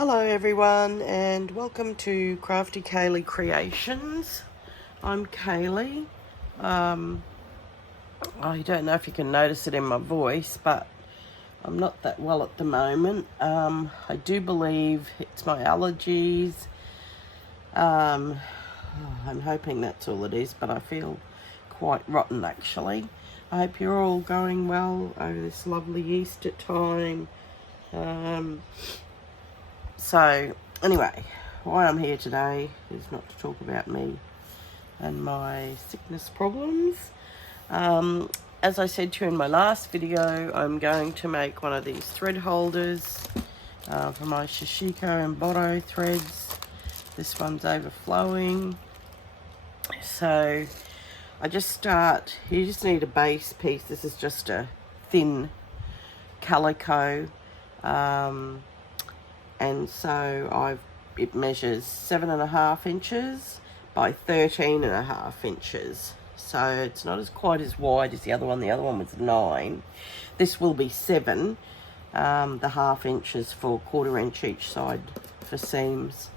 Hello everyone and welcome to Crafty Kaylee Creations. I'm Kaylee. I don't know if you can notice it in my voice, but I'm not that well at the moment. I do believe it's my allergies. I'm hoping that's all it is, but I feel quite rotten actually. I hope you're all going well over this lovely Easter time. So anyway, why I'm here today is not to talk about me and my sickness problems. As I said to you in my last video, I'm going to make one of these thread holders for my SASHIKO and BORO threads. This one's overflowing. So I just start, you just need a base piece. This is just a thin calico. And so it measures 7.5 inches by 13.5 inches. So it's not quite as wide as the other one. The other one was 9. This will be 7. The half inches for 1/4 inch each side for seams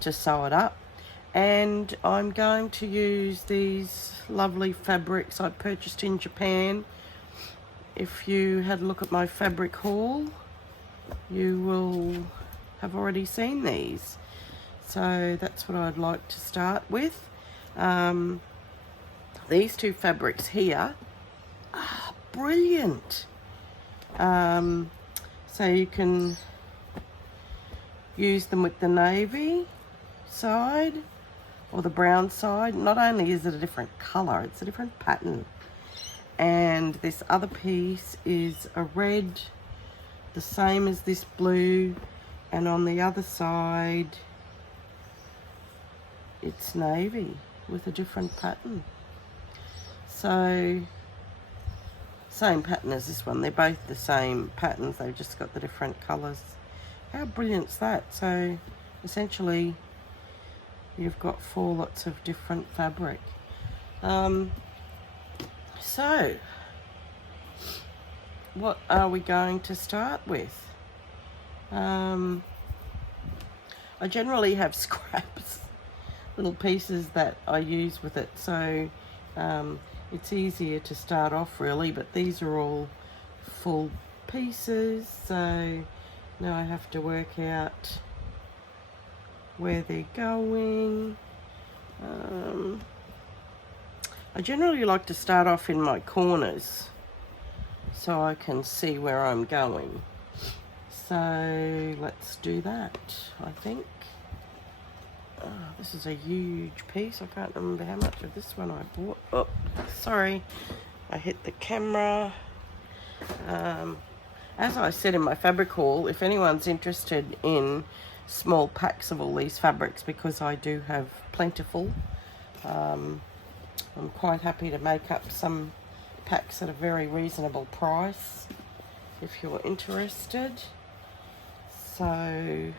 to sew it up. And I'm going to use these lovely fabrics I purchased in Japan. If you had a look at my fabric haul, you will have already seen these. So that's what I'd like to start with. These two fabrics here are brilliant. So you can use them with the navy side or the brown side. Not only is it a different color, it's a different pattern. And this other piece is a red, the same as this blue, and on the other side it's navy with a different pattern. So same pattern as this one. They're both the same patterns, they've just got the different colors. How brilliant's that? So essentially you've got 4 lots of different fabric. So what are we going to start with? I generally have scraps, little pieces that I use with it, so it's easier to start off really, but these are all full pieces, so now I have to work out where they're going. I generally like to start off in my corners so I can see where I'm going. So let's do that, I think. Oh, this is a huge piece. I can't remember how much of this one I bought. Oh, sorry, I hit the camera. As I said in my fabric haul, if anyone's interested in small packs of all these fabrics, because I do have plentiful, I'm quite happy to make up some packs at a very reasonable price if you're interested. So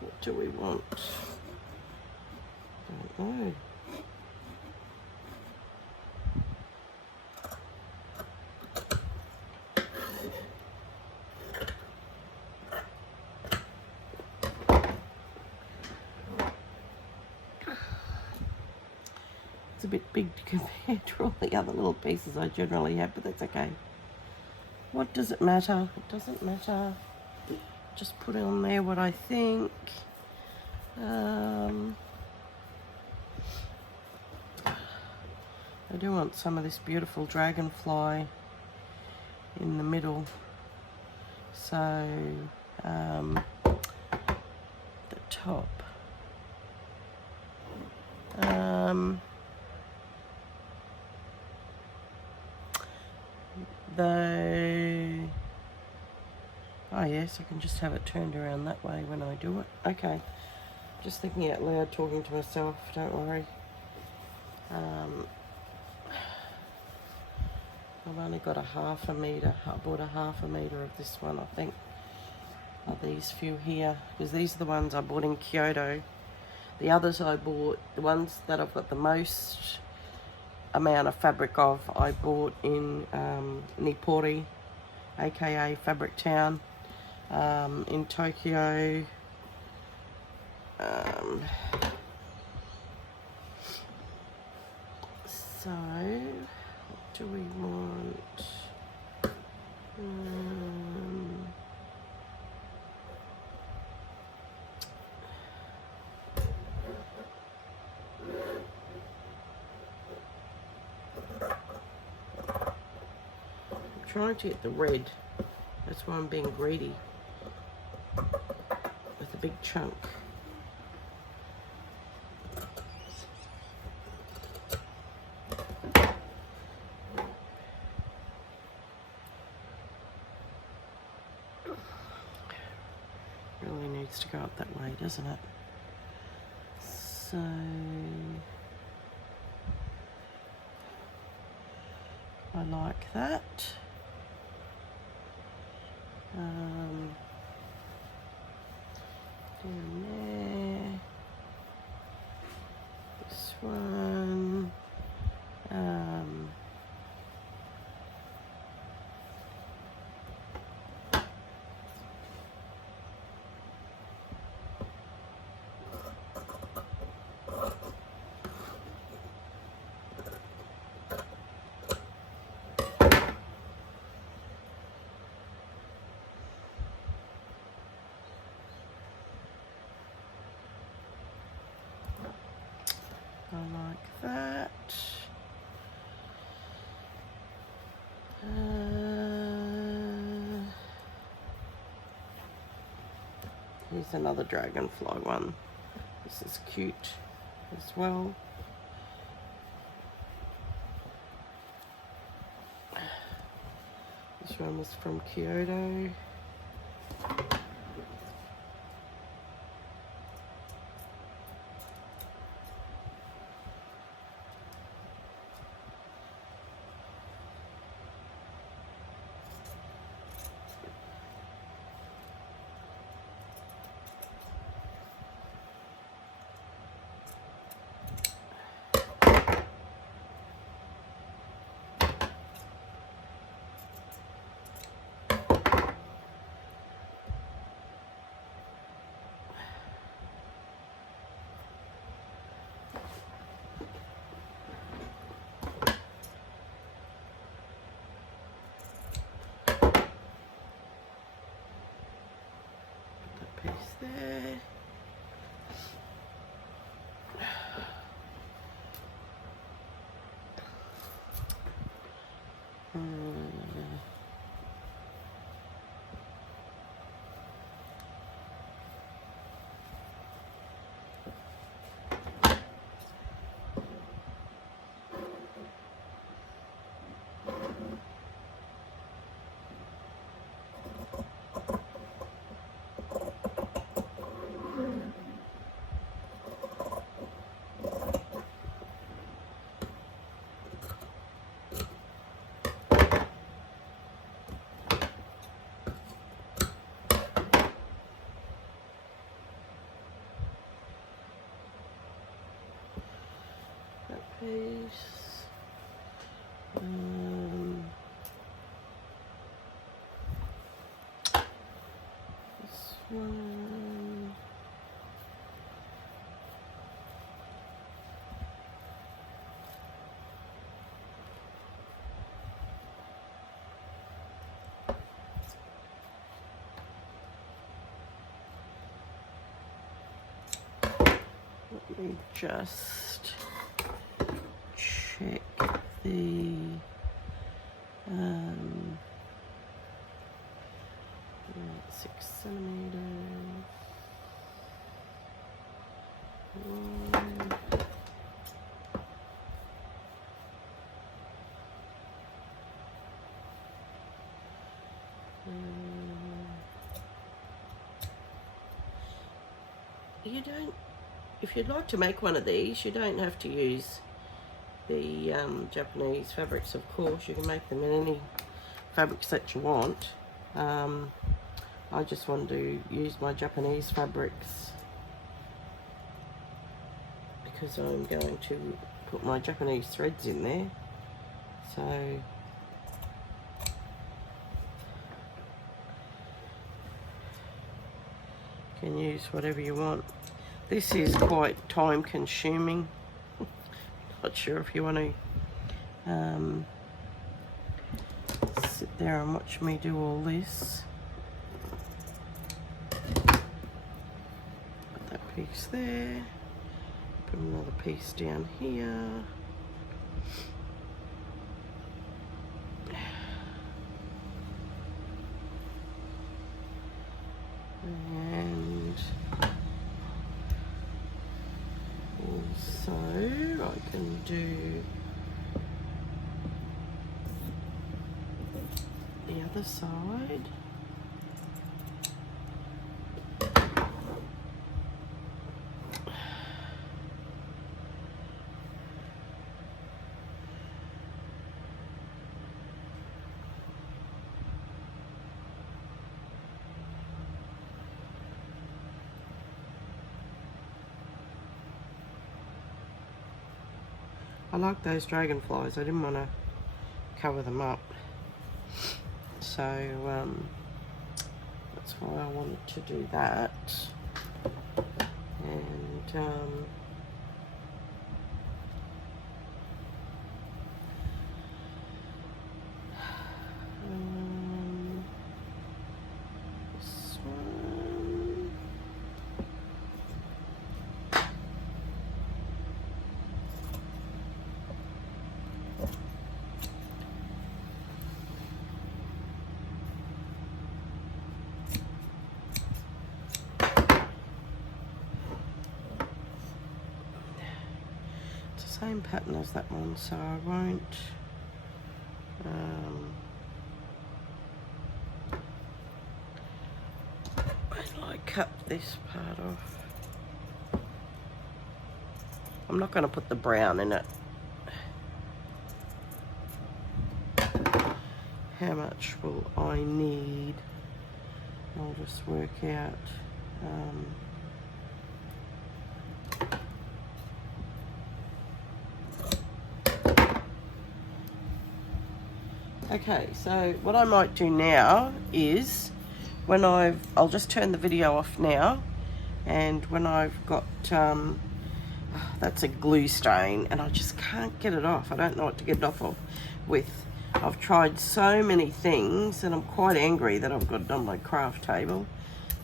what do we want? Don't know. It's a bit big compared to all the other little pieces I generally have, but that's okay. What does it matter? It doesn't matter. Just put on there what I think. I do want some of this beautiful dragonfly in the middle. So the top. Oh yes, I can just have it turned around that way when I do it. Okay, just thinking out loud, talking to myself, don't worry. I've only got a 1/2 metre. I bought a 1/2 metre of this one, I think, of these few here, because these are the ones I bought in Kyoto. The others I bought, the ones that I've got the most amount of fabric I bought in Nippori, aka Fabric Town, in Tokyo. So, what do we want? I'm trying to get the red. That's why I'm being greedy with a big chunk. Really needs to go up that way, doesn't it? So I like that. Down there. This one. I like that. Here's another dragonfly one. This is cute as well. This one was from Kyoto. Piece there. Piece. This one. Let me just check the 6 centimeters. You don't, if you'd like to make one of these, you don't have to use the Japanese fabrics, of course. You can make them in any fabrics that you want. I just want to use my Japanese fabrics because I'm going to put my Japanese threads in there. So you can use whatever you want. This is quite time consuming. Not sure if you want to sit there and watch me do all this. Put that piece there. Put another piece down here. And also I can do the other side. I like those dragonflies. I didn't want to cover them up, so that's why I wanted to do that. And this one. Same pattern as that one, so I won't I cut this part off. I'm not going to put the brown in it. How much will I need? I'll just work out. Okay, so what I might do now is when I'll just turn the video off now, and when I've got, that's a glue stain and I just can't get it off. I don't know what to get it off of with. I've tried so many things and I'm quite angry that I've got it on my craft table,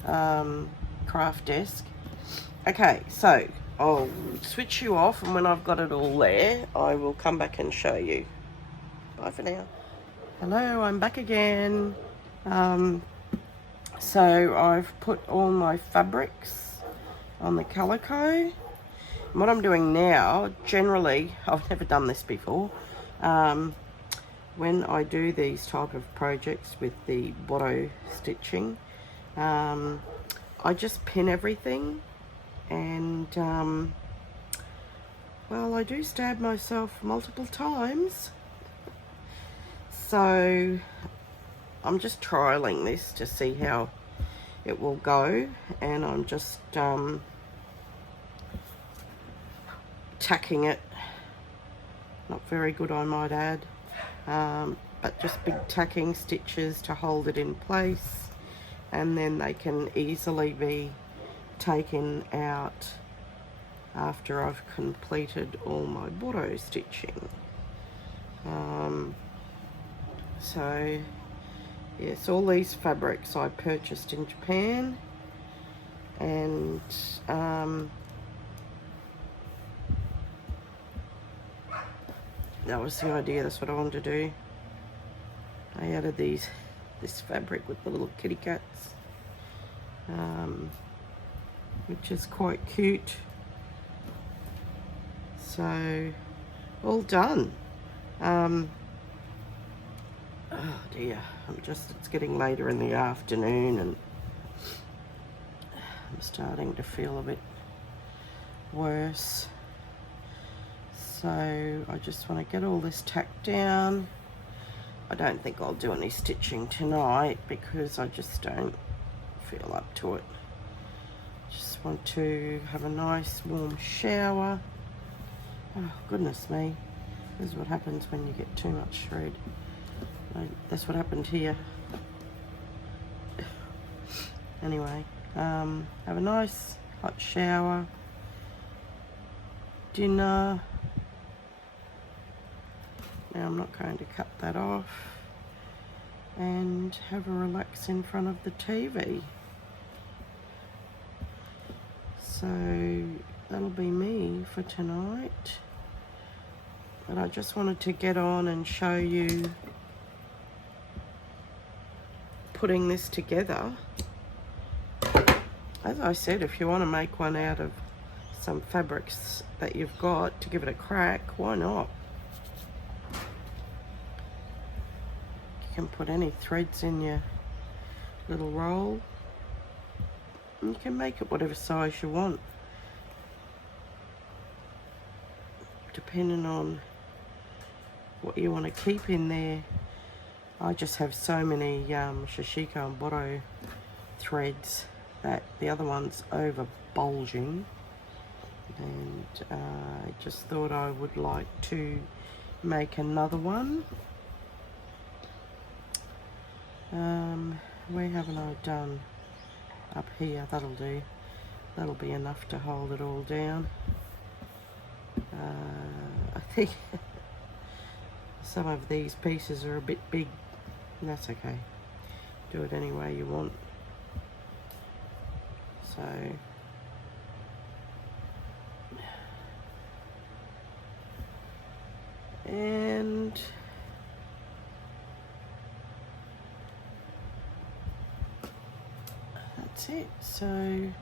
craft desk. Okay, so I'll switch you off, and when I've got it all there, I will come back and show you. Bye for now. Hello, I'm back again. So I've put all my fabrics on the calico. And what I'm doing now, generally, I've never done this before, when I do these type of projects with the BORO stitching, I just pin everything, and well, I do stab myself multiple times. So I'm just trialing this to see how it will go, and I'm just tacking it. Not very good, I might add, but just big tacking stitches to hold it in place, and then they can easily be taken out after I've completed all my BORO stitching. So yes, all these fabrics I purchased in Japan, and that was the idea. That's what I wanted to do. I added this fabric with the little kitty cats, which is quite cute. So all done. Oh dear, it's getting later in the afternoon and I'm starting to feel a bit worse. So I just want to get all this tacked down. I don't think I'll do any stitching tonight because I just don't feel up to it. Just want to have a nice warm shower Oh, goodness me. This is what happens when you get too much thread. That's what happened here. Anyway, have a nice hot shower, dinner. Now I'm not going to cut that off, and have a relax in front of the TV. So that'll be me for tonight. But I just wanted to get on and show you putting this together. As I said, if you want to make one out of some fabrics that you've got to give it a crack, why not? You can put any threads in your little roll, and you can make it whatever size you want, depending on what you want to keep in there. I just have so many SASHIKO and BORO threads that the other one's over bulging, and I just thought I would like to make another one. Where haven't I done? Up here, that'll do. That'll be enough to hold it all down. I think some of these pieces are a bit big, and that's okay. Do it any way you want. So and that's it. So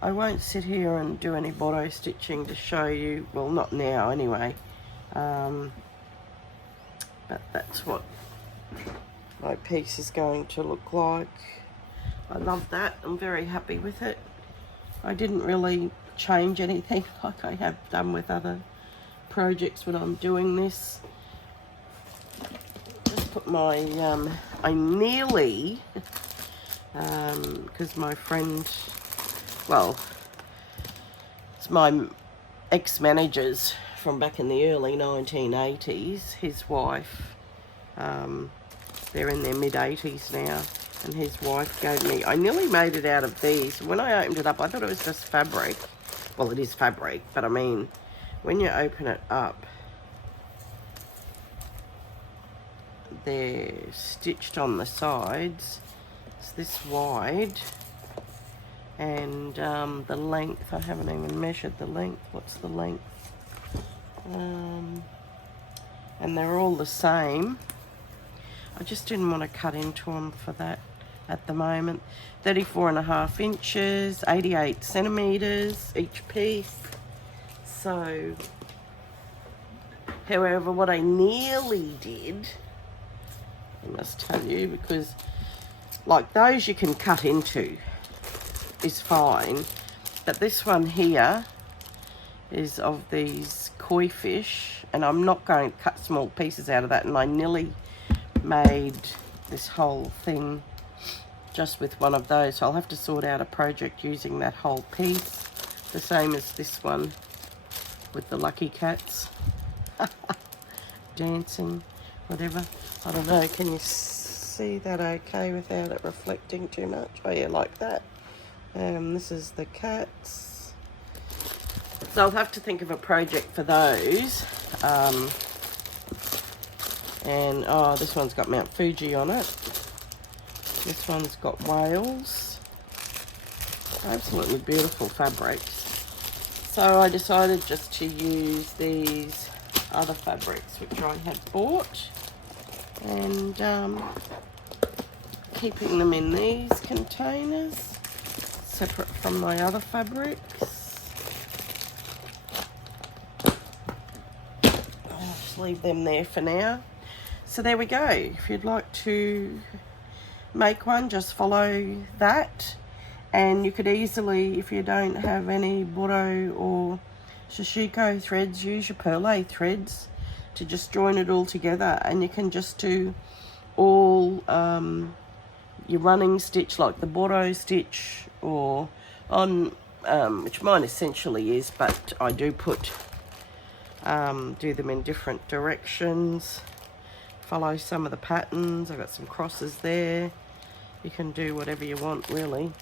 I won't sit here and do any BORO stitching to show you, well, not now anyway, but that's what my piece is going to look like. I love that. I'm very happy with it. I didn't really change anything like I have done with other projects when I'm doing this. Just put my, I nearly, because my friend, well, it's my ex-managers from back in the early 1980s, his wife, they're in their mid-80s now, and his wife gave me, I nearly made it out of these. When I opened it up, I thought it was just fabric. Well, it is fabric, but I mean, when you open it up, they're stitched on the sides. It's this wide, and the length, I haven't even measured the length. What's the length? And they're all the same. I just didn't want to cut into them for that at the moment. 34.5 inches, 88 centimeters each piece. So, however, what I nearly did, I must tell you, because like those you can cut into, is fine, but this one here is of these koi fish, and I'm not going to cut small pieces out of that, and I nearly made this whole thing just with one of those, so I'll have to sort out a project using that whole piece, the same as this one with the lucky cats dancing, whatever. I don't know, can you see that okay without it reflecting too much? Oh yeah, like that. This is the cats. So I'll have to think of a project for those. And oh, this one's got Mount Fuji on it. This one's got whales. Absolutely beautiful fabrics. So I decided just to use these other fabrics which I had bought, and keeping them in these containers separate from my other fabrics. I'll just leave them there for now. So there we go. If you'd like to make one, just follow that, and you could easily, if you don't have any BORO or SASHIKO threads, use your perlé threads to just join it all together, and you can just do all your running stitch like the BORO stitch, or on, which mine essentially is, but I do put, do them in different directions, follow some of the patterns. I've got some crosses there. You can do whatever you want really.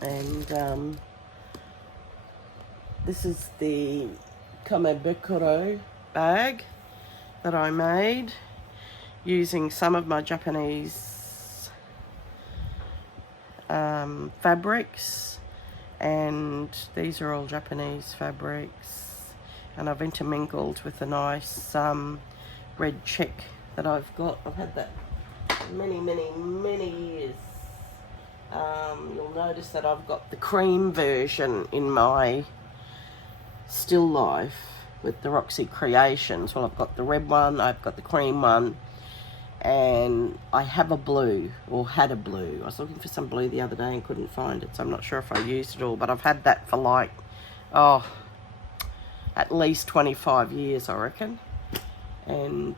And this is the BORO bag that I made using some of my Japanese fabrics, and these are all Japanese fabrics, and I've intermingled with a nice red check that I've got. I've had that many years. You'll notice that I've got the cream version in my still life with the Roxy Creations. Well, I've got the red one, I've got the cream one, and I have a blue, or had a blue. I was looking for some blue the other day and couldn't find it, so I'm not sure if I used it all, but I've had that for like, oh, at least 25 years, I reckon. And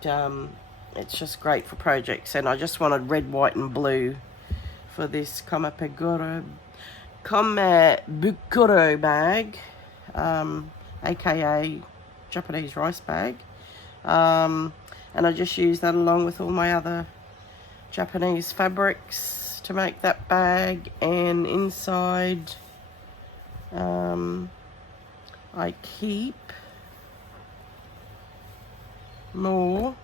it's just great for projects, and I just wanted red, white and blue for this BORO bag, aka Japanese rice bag, and I just use that along with all my other Japanese fabrics to make that bag. And inside I keep more,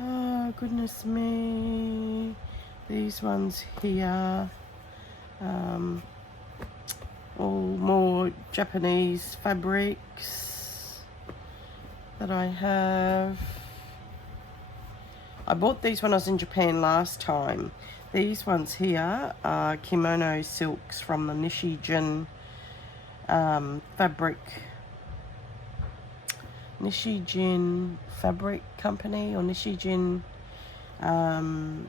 oh goodness me, these ones here, all more Japanese fabrics that I have. I bought these when I was in Japan last time. These ones here are kimono silks from the Nishijin fabric company, or Nishijin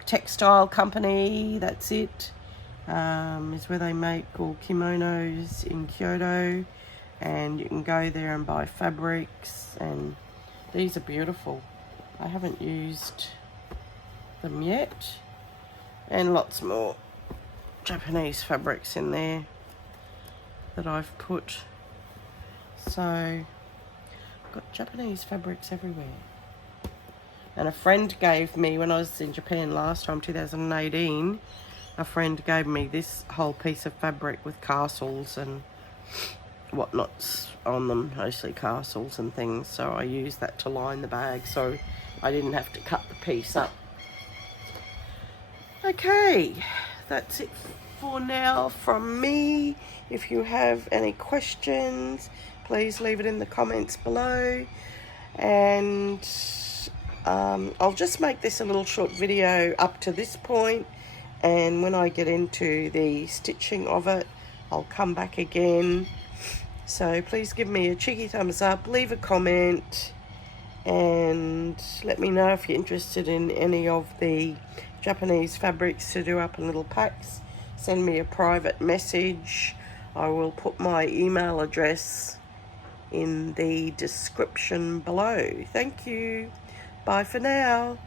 textile company, that's it. Is where they make all kimonos in Kyoto, and you can go there and buy fabrics, and these are beautiful. I haven't used them yet, and lots more Japanese fabrics in there that I've put. So I've got Japanese fabrics everywhere. And a friend gave me, when I was in Japan last time, 2018, a friend gave me this whole piece of fabric with castles and whatnots on them, mostly castles and things, so I used that to line the bag so I didn't have to cut the piece up. Okay, that's it for now from me. If you have any questions, please leave it in the comments below, and I'll just make this a little short video up to this point, and when I get into the stitching of it, I'll come back again. So please give me a cheeky thumbs up, leave a comment, and let me know if you're interested in any of the Japanese fabrics to do up in little packs. Send me a private message. I will put my email address in the description below. Thank you. Bye for now.